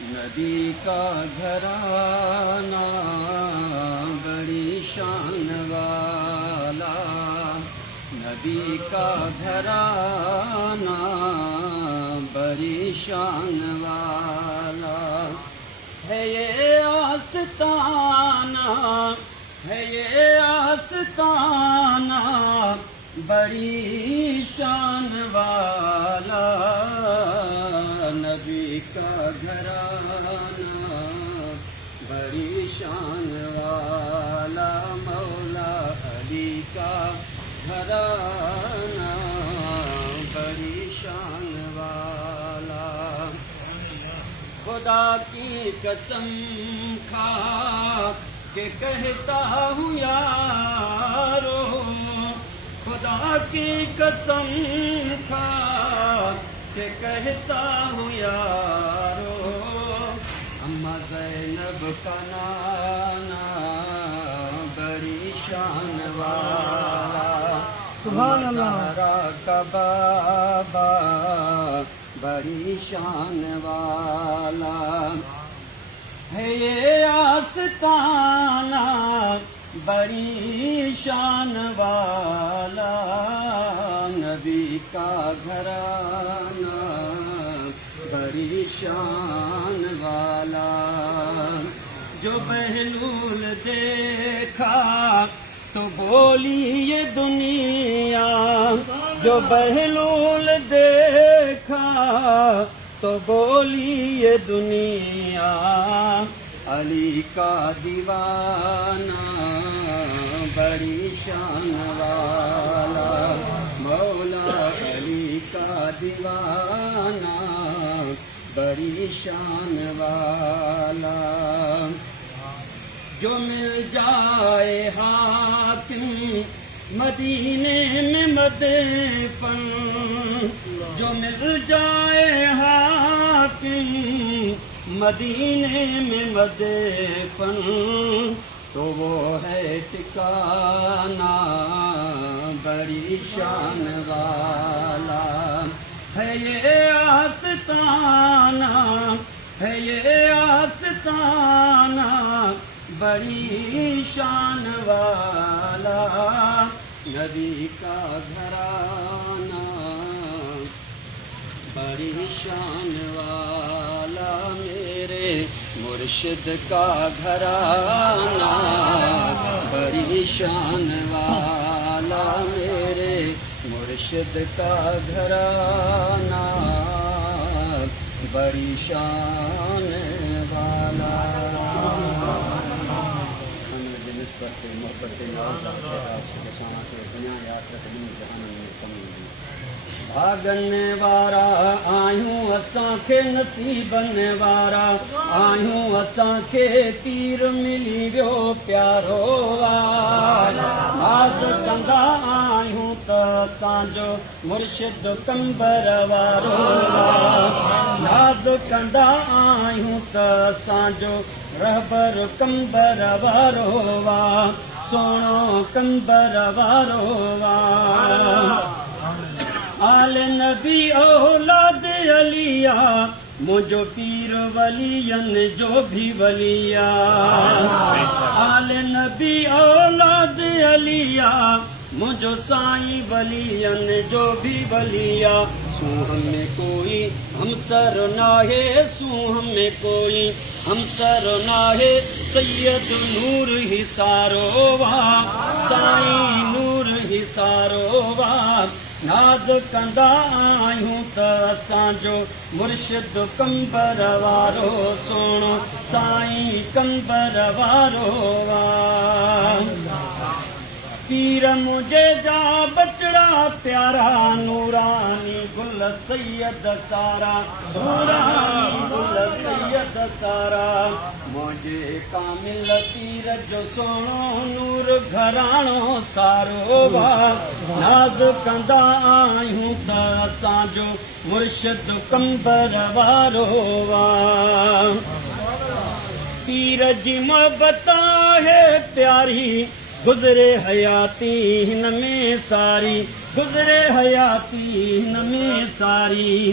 نبی کا گھرانہ بڑی شان والا، نبی کا گھرانہ بڑی شان والا ہے، یہ آستانہ ہے، یہ آستانہ بڑی شان والا، نبی کا گھرانہ بڑی شان والا، مولا علی کا گھرانہ بڑی شان والا۔ خدا کی قسم کھا کے کہتا ہوں یارو، خدا کی قسم کھا کے کہتا ہوں یارو، اماں زینب کا نانا بڑی شان والا، سبحان اللہ۔ زہرا کا بابا بڑی شان والا ہے، یہ آستانہ بڑی شان والا، نبی کا گھرانہ بڑی شان والا۔ جو بہلول دیکھا تو بولی یہ دنیا، جو بہلول دیکھا تو بولی یہ دنیا، علی کا دیوانہ بڑی شان والا، مولا علی کا دیوانہ بڑی شان والا۔ جو مل جائے حاکم مدینے میں مدفن، جو مل جائے حاکم مدینے میں مدفن، تو وہ ہے ٹھکانہ بڑی شان والا ہے، یہ آستانہ ہے، یہ آستانہ بڑی شان والا، نبی کا گھرانہ بڑی شان والا، میرے مرشد کا گھرانہ بڑی شان والا، میرے مرشد کا گھرانہ بڑی شان والا۔ نسبت محبت دنیا یاد رکھنی جہان میں کمی دی، بھاگن وارا آیوں اساں کے نصیبن وارا آیوں اساں کے تیر ملی ویو پیارو ناز کندا آیوں تا سانجو مرشد کمبر وارو ناز کندا آیوں تا سانجو رہبر کمبر وارو سونو کمبر وارو آل نبی اولاد علیہ مجھو پیر ولین جو بھی ولیہ، آل نبی اولاد علیہ مجھو سائیں ولین جو بھی ولیہ، سو ہم میں کوئی ہمسر نہ ہے، سو ہم میں کوئی ہمسر نہ ہے، سید نور ہی سارو سائیں نور ہی سارو ناز کندا آیوں تا سانجو مرشد کمبر وارو سونو سائیں کمبر وارو پیر مجھے جا بچڑا پیارا نورانی گل سید سارا نورانی گل سید سارا مجھے کامل پیر جو سونو نور گھرانو سارو ناز کندا آیوں تا سانجو مرشد کمبر وارو پیر جی محبت ہے پیاری گزرے حیاتی ہن میں ساری گزرے حیاتی ہن میں ساری